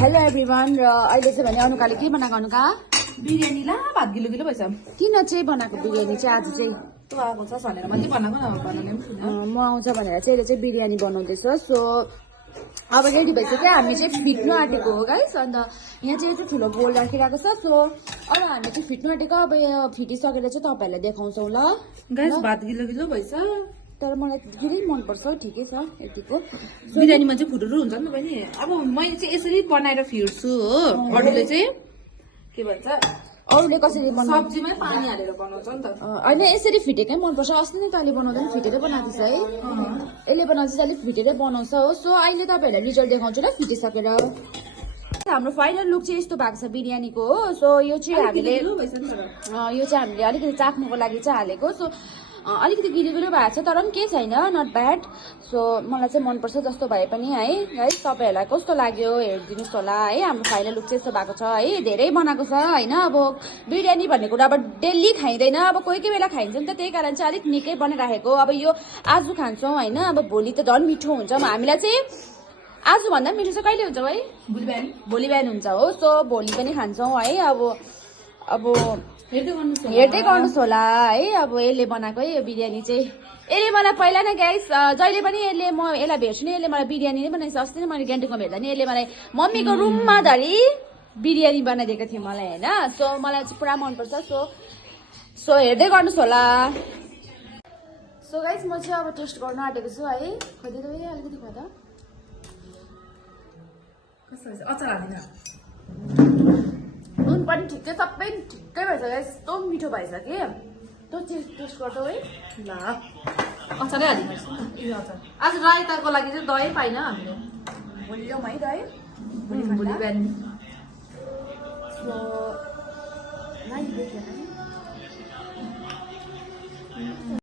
hello everyone र अहिले चाहिँ भने अनुकाले के बनाएको अनुका बिरयानी ला भात गिलो गिलो भइछ किन चाहिँ बनाएको बिरयानी चाहिँ आज चाहिँ तँ आएको छ भनेर मात्रै बनाएको न बनाउने पनि छैन म आउँछ भनेर चाहिँ अहिले चाहिँ बिरयानी बनाउँदैछ सो अब रेडी भइसक्यो हामी चाहिँ फिट्नु आँटेको हो गाइस अन्त यहाँ चाहिँ यत्रो ठुलो बोल राखिरहेको छ सो अब हामी चाहिँ फिट्नु आँटेको अब यहाँ फिटिसकेर चाहिँ तपाईँहरूलाई देखाउँछौँ ल गाइस भात गिलो गिलो भइछ तर मलाई धेरै मनपर्छ ठिकै छ यतिको बिरयानीमा चाहिँ फुटहरू हुन्छ नि त बहिनी अब मैले चाहिँ यसरी बनाएर फिर्छु हो अरूले चाहिँ के भन्छ अरूले कसरी बनाउँछ सब्जीमै पानी हालेर बनाउँछ नि त अहिले यसरी फिटेकै मनपर्छ अस्ति नै तैँले बनाउँदा पनि फिटेरै बनाएको थिएछ है यसले बनाउँछ चाहिँ अलिक फिटेरै बनाउँछ हो सो अहिले तपाईँहरूलाई रिजल्ट देखाउँछु ल फिटिसकेर हाम्रो फाइनल लुक चाहिँ यस्तो भएको छ बिरयानीको हो सो यो चाहिँ हामीले यो चाहिँ हामीले अलिकति चाख्नुको लागि चाहिँ हालेको सो अलिकति गिलो गिलो भएको छ तर पनि केही छैन नट ब्याड सो मलाई चाहिँ मनपर्छ जस्तो भए पनि है गाइस तपाईँहरूलाई कस्तो लाग्यो हेरिदिनुहोस् होला है हाम्रो फाइनल लुक चाहिँ यस्तो भएको छ है धेरै बनाएको छ होइन अब बिरयानी भन्ने कुरा अब डेली खाइँदैन अब कोही कोही बेला खाइन्छ नि त त्यही कारण चाहिँ अलिक निकै बनाइराखेको अब यो आज खान्छौँ होइन अब भोलि त झन् मिठो हुन्छ हामीलाई चाहिँ आजभन्दा मिठो चाहिँ कहिले हुन्छ है भोलि बिहान हुन्छ हो सो भोलि पनि खान्छौँ है अब हेर्दै गर्नुहोस् होला है अब यसले बनाएको है यो बिरयानी चाहिँ यसले मलाई पहिला नै गाइस जहिले पनि यसले म यसलाई भेट्छु नि यसले मलाई बिरयानी नै बनाइन्छ अस्ति नै मैले ग्यान्टोकमा भेट्दा नि यसले मलाई मम्मीको रुममा धरि बिरयानी बनाइदिएको थियो मलाई होइन सो मलाई चाहिँ पुरा मनपर्छ सो हेर्दै गर्नुहोस् होला सो गाइस म चाहिँ अब टेस्ट गर्न आँटेको छु है खोइ अलिकति खोइ त अचार हालेन नुन पनि ठिकै सबै ठिकै भएछ गाइस यस्तो मिठो भएछ कि तँ टेस्ट गर्छौ है ल अचारै हालिदिनुहोस् यो अचार आज रायताको लागि चाहिँ दही पाइन हामीले भोलि ल्याउँ है दही भोलि बिहान सो नाइ देखेन